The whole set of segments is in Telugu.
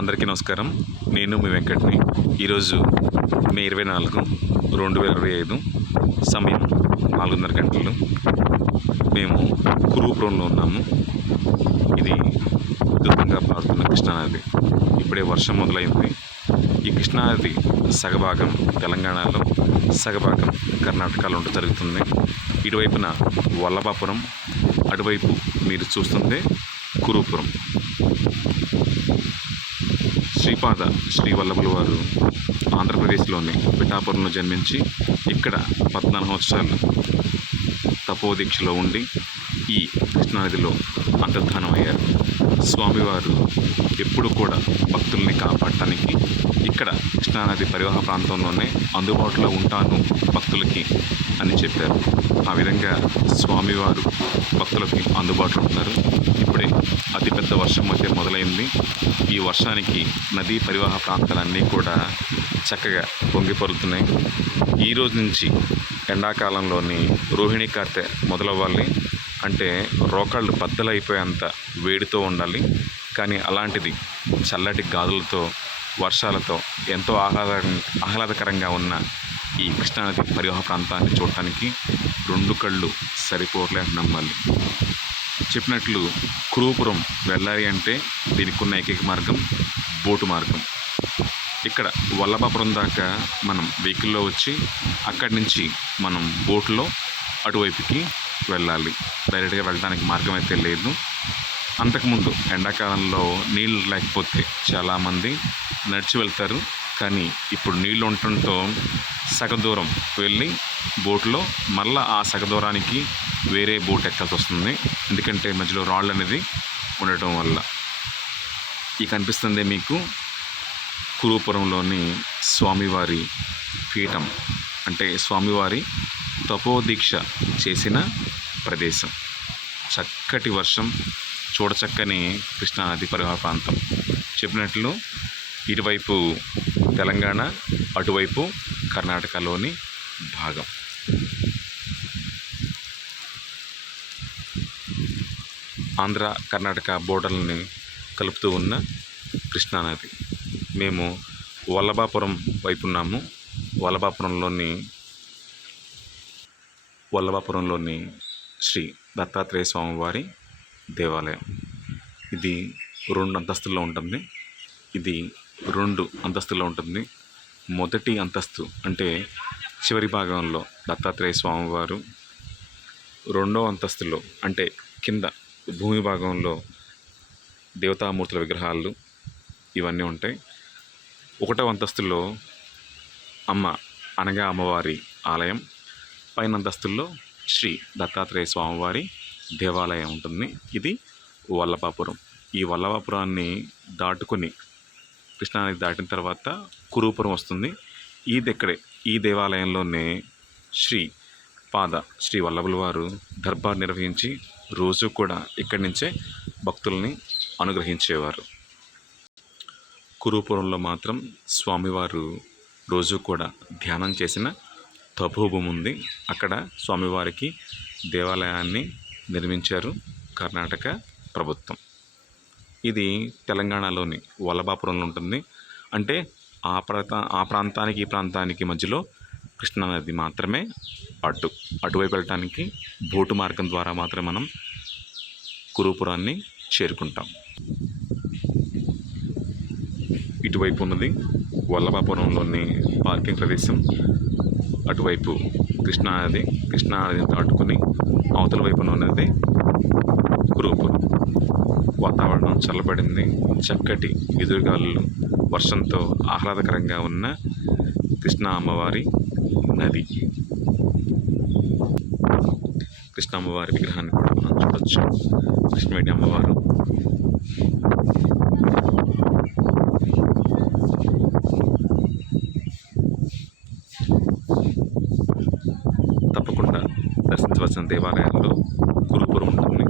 అందరికీ నమస్కారం. నేను మీ వెంకట్ని. ఈరోజు మే 24, 2025 సమయం 4:30 గంటలు. మేము కురుపురంలో ఉన్నాము. ఇది అద్భుతంగా పారుతున్న కృష్ణానది. ఇప్పుడే వర్షం మొదలైంది. ఈ కృష్ణానది సగభాగం తెలంగాణలో, సగభాగం కర్ణాటకలో జరుగుతుంది. ఇటువైపున వల్లభాపురం, అటువైపు మీరు చూస్తుంటే కురుపురం. శ్రీపాద శ్రీ వల్లభుల వారు ఆంధ్రప్రదేశ్లోని పిఠాపురంలో జన్మించి ఇక్కడ 14 సంవత్సరాలు తపోదీక్షలో ఉండి ఈ కృష్ణానదిలో అంతర్ధానం అయ్యారు. స్వామివారు ఎప్పుడు కూడా భక్తుల్ని కాపాడటానికి ఇక్కడ కృష్ణానది పరివాహ ప్రాంతంలోనే అందుబాటులో ఉంటాను భక్తులకి అని చెప్పారు. ఆ విధంగా స్వామివారు భక్తులకి అందుబాటులో ఉంటారు. ఇప్పుడే అతిపెద్ద వర్షం అయితే మొదలైంది. ఈ వర్షానికి నదీ పరివాహ ప్రాంతాలన్నీ కూడా చక్కగా పొంగిపొరుతున్నాయి. ఈరోజు నుంచి ఎండాకాలంలోని రోహిణి కార్తె మొదలవ్వాలి అంటే రోకళ్ళు బద్దలైపోయేంత వేడితో ఉండాలి. కానీ అలాంటిది చల్లటి గాలులతో, వర్షాలతో ఎంతో ఆహ్లాదకరంగా ఉన్న ఈ కృష్ణానది పరివాహ ప్రాంతాన్ని చూడటానికి 2 కళ్ళు సరిపోలే నమ్మాలి. చెప్పినట్లు కురుపురం వెళ్ళాలి అంటే దీనికి ఉన్న ఏకైక మార్గం బోటు మార్గం. ఇక్కడ వల్లభాపురం దాకా మనం వెహికల్లో వచ్చి అక్కడి నుంచి మనం బోట్లో అటువైపుకి వెళ్ళాలి. డైరెక్ట్గా వెళ్ళడానికి మార్గం అయితే లేదు. అంతకుముందు ఎండాకాలంలో నీళ్ళు లేకపోతే చాలామంది నడిచి వెళ్తారు. కానీ ఇప్పుడు నీళ్ళు ఉండటంతో సగం దూరం వెళ్ళి బోట్లో మళ్ళీ ఆ సగ దూరానికి వేరే బోట్ ఎక్కాల్సి వస్తుంది. ఎందుకంటే మధ్యలో రాళ్ళు అనేది ఉండటం వల్ల. ఈ కనిపిస్తుంది మీకు కురుపురంలోని స్వామివారి పీఠం, అంటే స్వామివారి తపోదీక్ష చేసిన ప్రదేశం. చక్కటి వర్షం, చూడచక్కని కృష్ణానది పరివాహ ప్రాంతం. చెప్పినట్లు ఇటువైపు తెలంగాణ, అటువైపు కర్ణాటకలోని భాగం. ఆంధ్ర కర్ణాటక బోర్డర్లని కలుపుతూ ఉన్న కృష్ణానది. మేము వల్లభాపురం వైపు ఉన్నాము. వల్లభాపురంలోని శ్రీ దత్తాత్రేయ స్వామివారి దేవాలయం. ఇది 2 అంతస్తుల్లో ఉంటుంది. ఇది 2 అంతస్తుల్లో ఉంటుంది. మొదటి అంతస్తు అంటే చివరి భాగంలో దత్తాత్రేయ స్వామివారు, 2వ అంతస్తులో అంటే కింద భూమి భాగంలో దేవతామూర్తుల విగ్రహాలు ఇవన్నీ ఉంటాయి. 1వ అంతస్తులో అమ్మవారి ఆలయం, పైన అంతస్తుల్లో శ్రీ దత్తాత్రేయ స్వామివారి దేవాలయం ఉంటుంది. ఇది వల్లభాపురం. ఈ వల్లభాపురాన్ని దాటుకుని కృష్ణానది దాటిన తర్వాత కురుపురం వస్తుంది. ఈ దేవాలయంలోనే శ్రీ వల్లభుల వారు దర్బార్ నిర్వహించి రోజు కూడా ఇక్కడి నుంచే భక్తుల్ని అనుగ్రహించేవారు. కురుపురంలో మాత్రం స్వామివారు రోజు కూడా ధ్యానం చేసిన తపోభూమి ఉంది. అక్కడ స్వామివారికి దేవాలయాన్ని నిర్మించారు కర్ణాటక ప్రభుత్వం. ఇది తెలంగాణలోని వల్లభాపురంలో ఉంటుంది. అంటే ఆ ప్రాంతానికి ఈ ప్రాంతానికి మధ్యలో కృష్ణానది మాత్రమే అటువైపు వెళ్ళటానికి బోటు మార్గం ద్వారా మాత్రమే మనం కురుపురాన్ని చేరుకుంటాం. ఇటువైపు ఉన్నది వల్లభాపురంలోని పార్కింగ్ ప్రదేశం. అటువైపు కృష్ణానదిని దాటుకుని అవతల వైపున ఉన్నది కురుపురం. వాతావరణం చల్లబడింది. చక్కటి ఎదురుగాలులు, వర్షంతో ఆహ్లాదకరంగా ఉన్న కృష్ణ అమ్మవారి నది. కృష్ణ అమ్మవారి విగ్రహాన్ని కూడా మనం చూడవచ్చు. కృష్ణవేణి అమ్మవారు. తప్పకుండా దర్శించవలసిన దేవాలయాల్లో కురుపురం ఉంటుంది.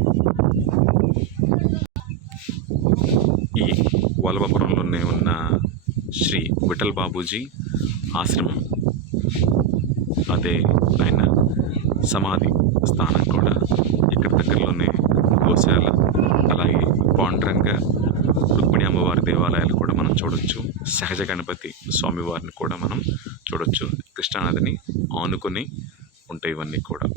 ఈ వల్లభాపురంలోనే ఉన్న శ్రీ విఠల్ బాబూజీ ఆశ్రమం, అదే ఆయన సమాధి స్థానం కూడా ఇక్కడ దగ్గరలోనే గోశాల, అలాగే పాండురంగ రుక్మిణి అమ్మవారి దేవాలయాలు కూడా మనం చూడొచ్చు. సహజ గణపతి స్వామివారిని కూడా మనం చూడొచ్చు. కృష్ణానదిని ఆనుకొని ఉంటాయి ఇవన్నీ కూడా.